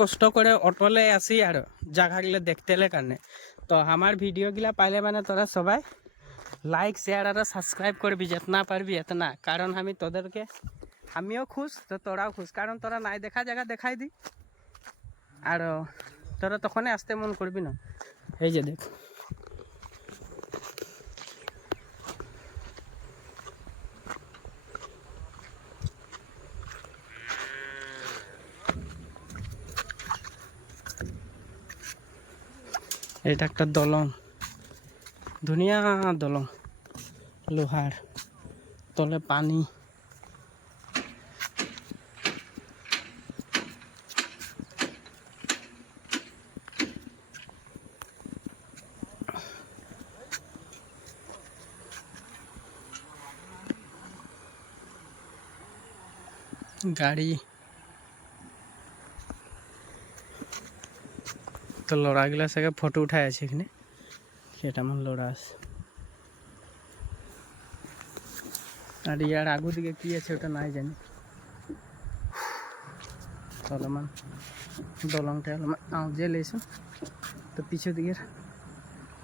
কষ্ট করে অটোলে আসি আর জায়গাগুলো দেখতে কারণে। তো আমার ভিডিওগুলা পাইলে মানে তোরা সবাই লাইক শেয়ার আর সাবস্ক্রাইব করবি, যেতনা পারবি এতনা। কারণ আমি তোদেরকে, আমিও খুশ তো তোরাও খুশ, কারণ তোরা নাই দেখা জায়গা দেখাই দি আর তোরা তখনই আসতে মন করবি না। এই যে দেখ, এটা একটা দলং, দুনিয়া দলং, লোহার, তলে পানি। গাড়ি তো লড়াগুলা সঙ্গে ফটো উঠাই আছে এখানে, সেটা আমার লড়া আছে। আর ইয়ার আগু দিকে কি আছে ওটা নাই জানি। অলপমান দলংটা অলপমান আউজে লেছো, তো পিছু দিকের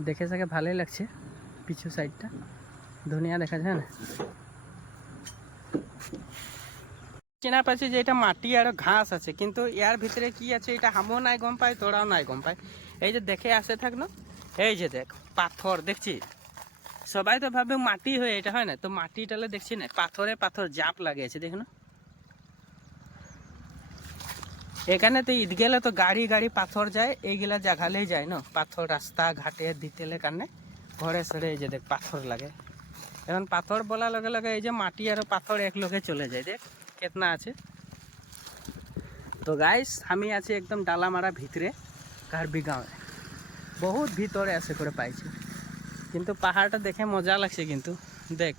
দেখে সাকে ভালোই লাগছে, পিছু সাইডটা ধুনিয়া দেখা যায় না। চেনা পাচ্ছি যে এটা মাটি আর ঘাস আছে, কিন্তু এর ভিতরে কি আছে এটা আমিও নাই গম পাই, তোরাও নাই গম পাই। এই যে দেখে আসে থাক না, এই যে দেখ পাথর দেখছি, সবাই তো ভাবে মাটি হয়ে এটা হয় না, তো মাটিটালে দেখছি না, পাথরে পাথর জাপ লাগিয়েছে দেখ না। এখানে তো ঈদ গেলে তো গাড়ি গাড়ি পাথর যায়, এইগুলা জাগালেই যায় না, পাথর রাস্তা ঘাটে দিতেলে কারণে ঘরে সরে এই যে দেখ পাথর লাগে। এখন পাথর বলার লগে লগে এই যে মাটি আর পাথর এক লগে চলে যায়, দেখ কেতনা আছে। তো গাইস আমি আছি একদম ডালামারা ভিতরে, কার্বি গাঁওয়ে বহুত ভিতরে আছে করে পাইছি, কিন্তু পাহাড়টা দেখে মজা লাগছে। কিন্তু দেখ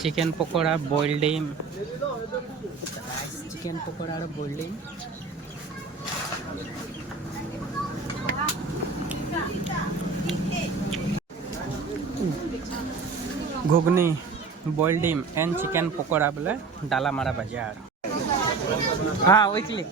চিকেন পকোড়া, বয়েল ডিম, চিকেন পকোড়া আর বয়েল ডিম, ঘুগনি, বয়েল ডিম एंड चिकन पकौड़ा बोले डालामारा बाजार। हाँ वही क्लिक